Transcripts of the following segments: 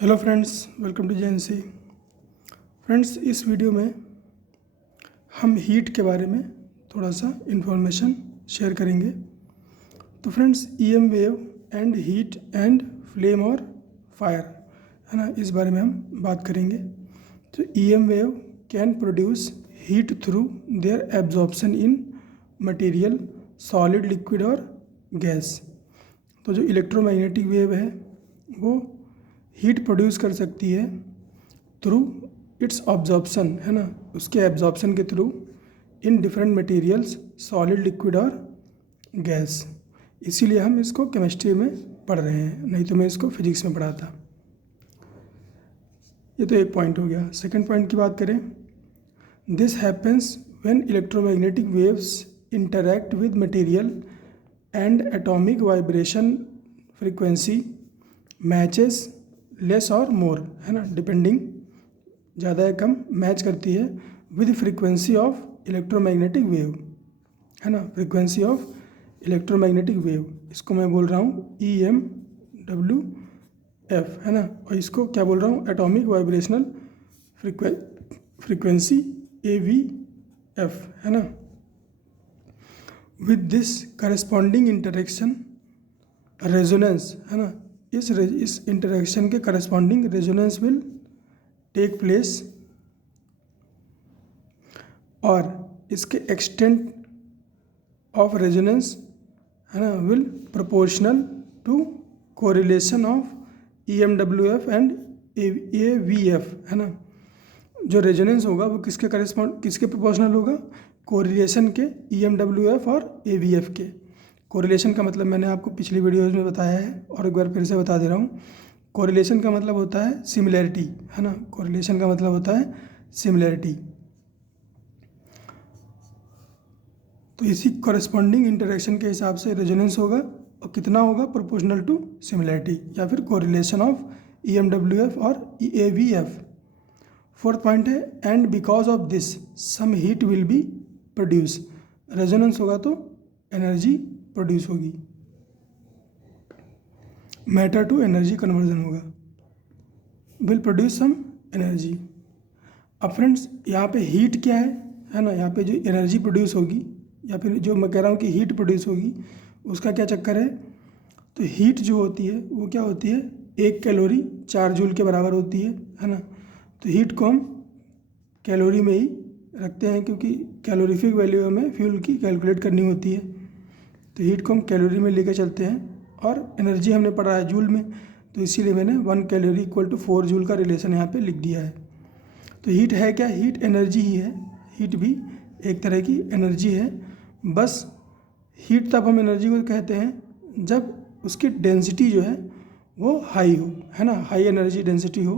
Hello friends, welcome to JNC. Friends, इस video में हम हीट के बारे में थोड़ा सा इन्फॉर्मेशन शेयर करेंगे। तो friends, EM wave and heat and flame और फायर, है ना, इस बारे में हम बात करेंगे। तो EM wave can produce heat through their absorption in material, solid, liquid और गैस। तो जो इलेक्ट्रोमैग्नेटिक वेव है वो हीट प्रोड्यूस कर सकती है थ्रू इट्स ऑब्जॉर्प्शन, है ना, उसके एब्जॉर्प्शन के through in different materials, solid, liquid और गैस। इसीलिए हम इसको केमिस्ट्री में पढ़ रहे हैं, नहीं तो मैं इसको फिजिक्स में पढ़ा था। ये तो एक पॉइंट हो गया। सेकंड पॉइंट की बात करें, this happens when electromagnetic waves interact with material and atomic vibration frequency matches less और मोर, है ना, डिपेंडिंग, ज़्यादा या कम मैच करती है with frequency of electromagnetic wave, है ना, फ्रीक्वेंसी ऑफ इलेक्ट्रोमैग्नेटिक वेव। इसको मैं बोल रहा हूँ EMWF, है ना, और इसको क्या बोल रहा हूँ, एटॉमिक वाइब्रेशनल फ्रीक्वेंसी AVF, है ना। With this corresponding interaction resonance, है ना, इस इंटरेक्शन के corresponding resonance will take place और इसके एक्सटेंट ऑफ रेजोनेंस, है ना, will proportional to correlation of EMWF and AVF, है ना। जो रेजोनेंस होगा वो किसके प्रोपोर्शनल होगा, कोरिलेशन के, EMWF और AVF के। कोरिलेशन का मतलब मैंने आपको पिछली वीडियोज़ में बताया है और एक बार फिर से बता दे रहा हूँ। कोरिलेशन का मतलब होता है सिमिलैरिटी, है ना, कोरिलेशन का मतलब होता है सिमिलैरिटी। तो इसी कॉरेस्पॉन्डिंग इंटरेक्शन के हिसाब से रेजोनेंस होगा और कितना होगा, प्रोपोर्शनल टू सिमिलैरिटी या फिर कोरिलेशन ऑफ EMWF और AVF। फोर्थ पॉइंट है, and because of this some heat will be produce. Resonance होगा तो एनर्जी प्रोड्यूस होगी, मैटर टू एनर्जी कन्वर्जन होगा, विल प्रोड्यूस सम एनर्जी। अब फ्रेंड्स, यहाँ पे हीट क्या है ना, यहाँ पे जो एनर्जी प्रोड्यूस होगी या फिर जो मैं कह रहा हूँ कि हीट प्रोड्यूस होगी, उसका क्या चक्कर है। तो हीट जो होती है वो क्या होती है, 1 कैलोरी 4 जूल के बराबर होती है ना। तो हीट को हम कैलोरी में ही रखते हैं क्योंकि कैलोरीफिक वैल्यू हमें फ्यूल की कैलकुलेट करनी होती है। तो हीट को हम कैलोरी में लेकर चलते हैं और एनर्जी हमने पढ़ा है जूल में, तो इसीलिए मैंने 1 कैलोरी इक्वल टू 4 जूल का रिलेशन यहाँ पे लिख दिया है। तो हीट है क्या, हीट एनर्जी ही है। हीट भी एक तरह की एनर्जी है, बस हीट तब हम एनर्जी को कहते हैं जब उसकी डेंसिटी जो है वो हाई हो, है ना, हाई एनर्जी डेंसिटी हो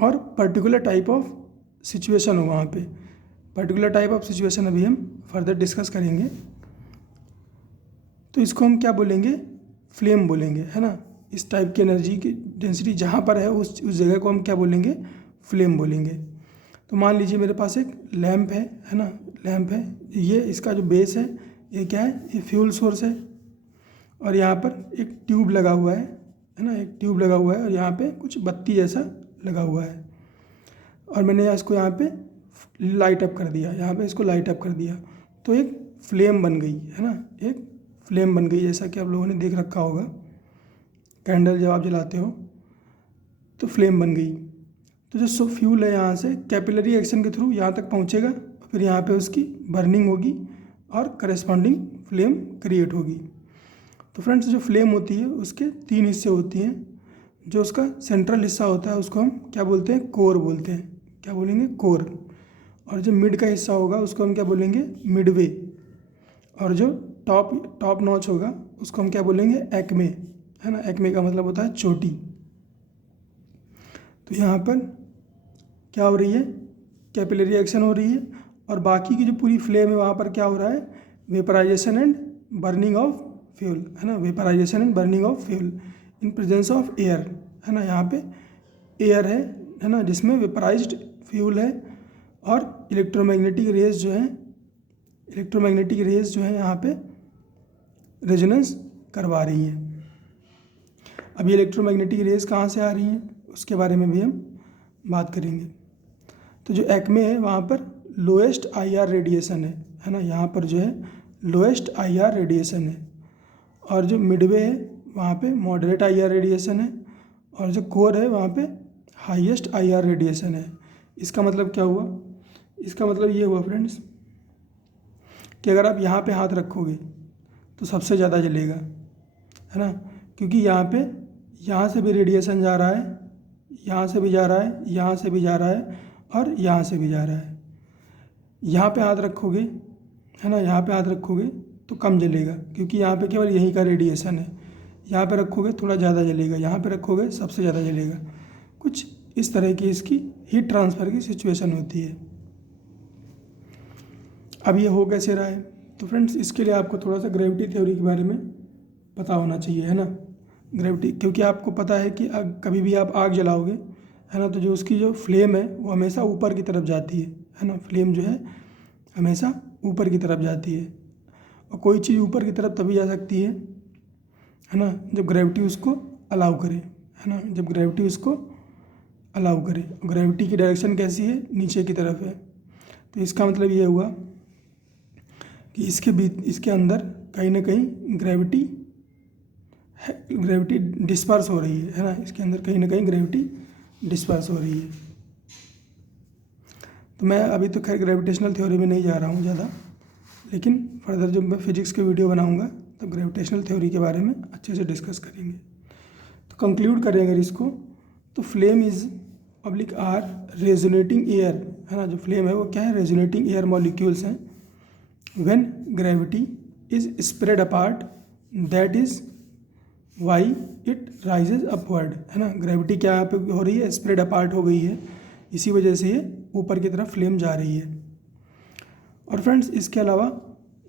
और पर्टिकुलर टाइप ऑफ सिचुएशन हो। वहाँ पे पर्टिकुलर टाइप ऑफ सिचुएशन अभी हम फर्दर डिस्कस करेंगे। तो इसको हम क्या बोलेंगे, फ्लेम बोलेंगे, है ना। इस टाइप की एनर्जी की डेंसिटी जहाँ पर है उस जगह को हम क्या बोलेंगे, फ्लेम बोलेंगे। तो मान लीजिए मेरे पास एक लैंप है ना, लैंप है, ये इसका जो बेस है ये क्या है, ये फ्यूल सोर्स है और यहाँ पर एक ट्यूब लगा हुआ है ना, एक ट्यूब लगा हुआ है और यहाँ पे कुछ बत्ती जैसा लगा हुआ है और मैंने इसको यहाँ पे लाइट अप कर दिया, यहाँ पे इसको लाइट अप कर दिया, तो एक फ्लेम बन गई, है ना, एक फ्लेम बन गई, जैसा कि आप लोगों ने देख रखा होगा, कैंडल जब आप जलाते हो तो फ्लेम बन गई। तो जो फ्यूल है यहाँ से कैपिलरी एक्शन के थ्रू यहाँ तक पहुँचेगा, फिर यहाँ पे उसकी बर्निंग होगी और करस्पॉन्डिंग फ्लेम क्रिएट होगी। तो फ्रेंड्स, जो फ्लेम होती है उसके 3 हिस्से होती हैं। जो उसका सेंट्रल हिस्सा होता है उसको हम क्या बोलते हैं, कोर बोलते हैं। क्या बोलेंगे, कोर। और जो मिड का हिस्सा होगा उसको हम क्या बोलेंगे, मिडवे। और जो टॉप नॉच होगा उसको हम क्या बोलेंगे, एक्मे, है ना। एक्मे का मतलब होता है चोटी। तो यहाँ पर क्या हो रही है, कैपिलरी एक्शन हो रही है और बाकी की जो पूरी फ्लेम है वहाँ पर क्या हो रहा है, vaporisation and burning of fuel, है ना, vaporisation and burning of fuel in presence of air, है ना। यहाँ पे एयर है ना, जिसमें वेपराइज्ड फ्यूल है और इलेक्ट्रोमैग्नेटिक रेज जो है यहाँ पे रेजोनेंस करवा रही है। अब ये इलेक्ट्रोमैग्नेटिक रेज कहाँ से आ रही हैं उसके बारे में भी हम बात करेंगे। तो जो एक्मे है वहाँ पर लोएस्ट IR रेडिएशन है ना, यहाँ पर जो है लोएस्ट IR रेडिएशन है, और जो मिडवे है वहाँ पे मॉडरेट IR रेडिएशन है, और जो कोर है वहाँ पे हाईएस्ट IR रेडिएशन है। इसका मतलब क्या हुआ, इसका मतलब ये हुआ फ्रेंड्स कि अगर आप यहाँ पे हाथ रखोगे तो सबसे ज़्यादा जलेगा, है ना, क्योंकि यहाँ से भी रेडिएशन जा रहा है, यहाँ से भी जा रहा है, यहाँ से भी जा रहा है, और यहाँ से भी जा रहा है। यहाँ पे हाथ रखोगे, है ना, यहाँ पे हाथ रखोगे तो कम जलेगा क्योंकि यहाँ पे केवल यहीं का रेडिएशन है। यहाँ पे रखोगे थोड़ा ज़्यादा जलेगा, यहाँ पे रखोगे सबसे ज़्यादा जलेगा। कुछ इस तरह की इसकी हीट ट्रांसफ़र की सिचुएशन होती है। अब ये हो कैसे रहा है, तो फ्रेंड्स इसके लिए आपको थोड़ा सा ग्रेविटी थ्योरी के बारे में पता होना चाहिए, है ना। ग्रेविटी, क्योंकि आपको पता है कि कभी भी आप आग जलाओगे, है ना, तो जो उसकी जो फ्लेम है वो हमेशा ऊपर की तरफ जाती है ना। फ्लेम जो है हमेशा ऊपर की तरफ जाती है, और कोई चीज़ ऊपर की तरफ तभी जा सकती है ना, जब ग्रेविटी उसको अलाउ करे, है ना, जब ग्रेविटी उसको अलाउ करे। ग्रेविटी की डायरेक्शन कैसी है, नीचे की तरफ है। तो इसका मतलब ये हुआ कि इसके अंदर कहीं ना कहीं ग्रेविटी डिस्पर्स हो रही है ना, इसके अंदर कहीं ना कहीं ग्रेविटी डिस्पर्स हो रही है। तो मैं अभी तो खैर ग्रेविटेशनल थ्योरी में नहीं जा रहा हूँ ज़्यादा, लेकिन फर्दर जब मैं फिजिक्स के वीडियो बनाऊँगा तो ग्रेविटेशनल थ्योरी के बारे में अच्छे से डिस्कस करेंगे। तो कंक्लूड करें अगर इसको, तो flame is oblique are resonating air, है ना, जो फ्लेम है वो क्या है, रेजोनेटिंग एयर मॉलिक्यूल्स हैं। When gravity is spread apart, that is why it rises upward, है ना। ग्रेविटी क्या यहाँ पे हो रही है, स्प्रेड अपार्ट हो गई है, इसी वजह से ये ऊपर की तरफ फ्लेम जा रही है। और फ्रेंड्स इसके अलावा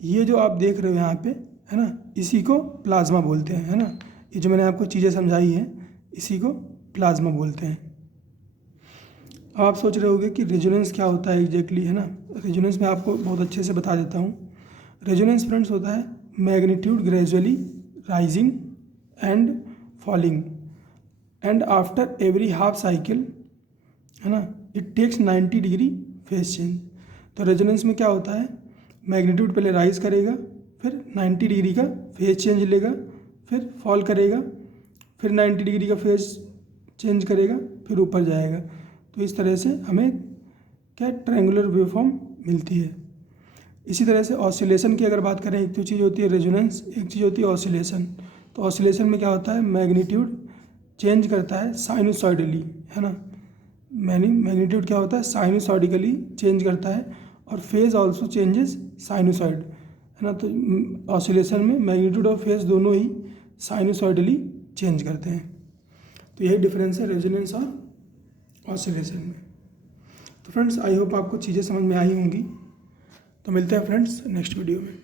ये जो आप देख रहे हो यहाँ पे, है ना, इसी को प्लाज्मा बोलते हैं, है ना। ये जो मैंने आपको चीज़ें समझाई हैं इसी को प्लाज्मा बोलते हैं। अब आप सोच रहे होगे कि रेजोनेंस क्या होता है एग्जैक्टली, है ना। रेजोनेंस मैं आपको बहुत अच्छे से बता देता हूँ। रेजोनेंस फ्रेंड्स होता है magnitude gradually rising and falling, and after every half cycle, है ना, it takes 90 degree phase change. तो रेजोनेंस में क्या होता है, मैग्नीट्यूड पहले राइज करेगा, फिर 90 डिग्री का फेज चेंज लेगा, फिर फॉल करेगा, फिर 90 डिग्री का फेज चेंज करेगा, फिर ऊपर जाएगा। तो इस तरह से हमें क्या ट्रायंगुलर वेवफॉर्म मिलती है। इसी तरह से ऑसिलेशन की अगर बात करें, एक तो चीज़ होती है रेजोनेंस, एक चीज़ होती है ऑसिलेशन। तो ऑसिलेशन में क्या होता है, मैग्नीट्यूड चेंज करता है साइनोसॉइडली, है ना। मैग्नीट्यूड क्या होता है, साइनोसॉइडिकली चेंज करता है, और फेज ऑल्सो चेंजेस साइनोसॉइड, है ना। तो ऑसिलेशन में मैग्नीट्यूड और फेज दोनों ही साइनोसॉइडली चेंज करते हैं। तो यही डिफरेंस है रेजोनेंस और ऑसिलेशन में। तो फ्रेंड्स आई होप आपको चीज़ें समझ में आई होंगी। तो मिलते हैं फ्रेंड्स नेक्स्ट वीडियो में।